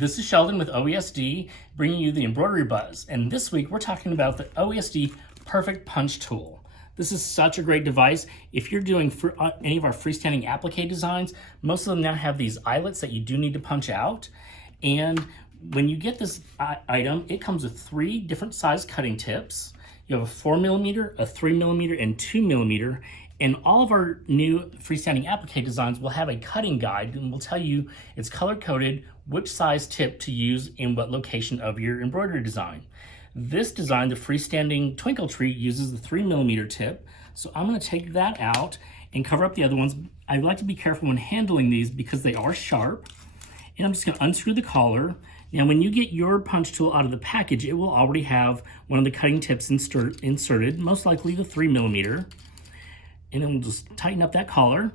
This is Sheldon with OESD, bringing you the embroidery buzz. And this week we're talking about the OESD Perfect Punch Tool. This is such a great device. If you're doing any of our freestanding applique designs, most of them now have these eyelets that you do need to punch out. And when you get this item, it comes with 3 different size cutting tips. You have a 4mm, a 3mm, and 2mm. And all of our new freestanding applique designs will have a cutting guide and will tell you it's color-coded which size tip to use in what location of your embroidery design. This design, the freestanding twinkle tree, uses the 3mm tip. So I'm going to take that out and cover up the other ones. I like to be careful when handling these because they are sharp. And I'm just going to unscrew the collar. Now when you get your punch tool out of the package, it will already have one of the cutting tips inserted, most likely the 3mm. And then we'll just tighten up that collar.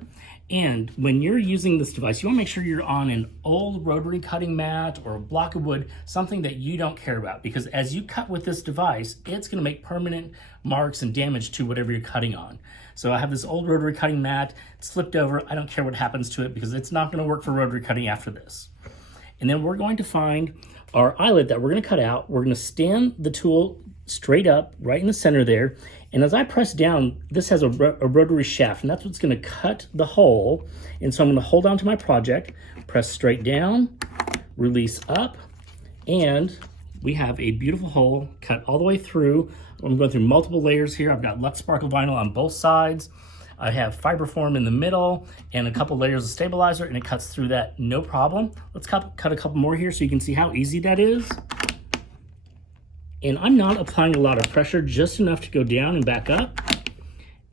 And when you're using this device, you want to make sure you're on an old rotary cutting mat or a block of wood, something that you don't care about, because as you cut with this device, it's going to make permanent marks and damage to whatever you're cutting on. So I have this old rotary cutting mat, it's flipped over. I don't care what happens to it because it's not going to work for rotary cutting after this. And then we're going to find our eyelet that we're going to cut out. We're going to stand the tool straight up right in the center there. And as I press down, this has a rotary shaft, and that's what's going to cut the hole. And so I'm going to hold on to my project, press straight down, release up, and we have a beautiful hole cut all the way through. I'm going through multiple layers here. I've got Lux Sparkle vinyl on both sides. I have fiberform in the middle and a couple layers of stabilizer, and it cuts through that no problem. Let's cut a couple more here so you can see how easy that is. And I'm not applying a lot of pressure, just enough to go down and back up.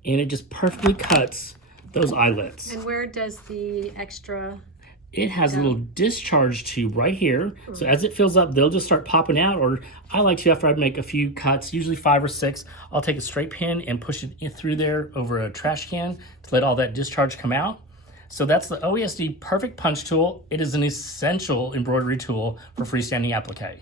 And it just perfectly cuts those eyelets. And where does the extra... It has a little discharge tube right here. So as it fills up, they'll just start popping out. Or I like to, after I make a few cuts, usually 5 or 6, I'll take a straight pin and push it through there over a trash can to let all that discharge come out. So that's the OESD Perfect Punch Tool. It is an essential embroidery tool for freestanding applique.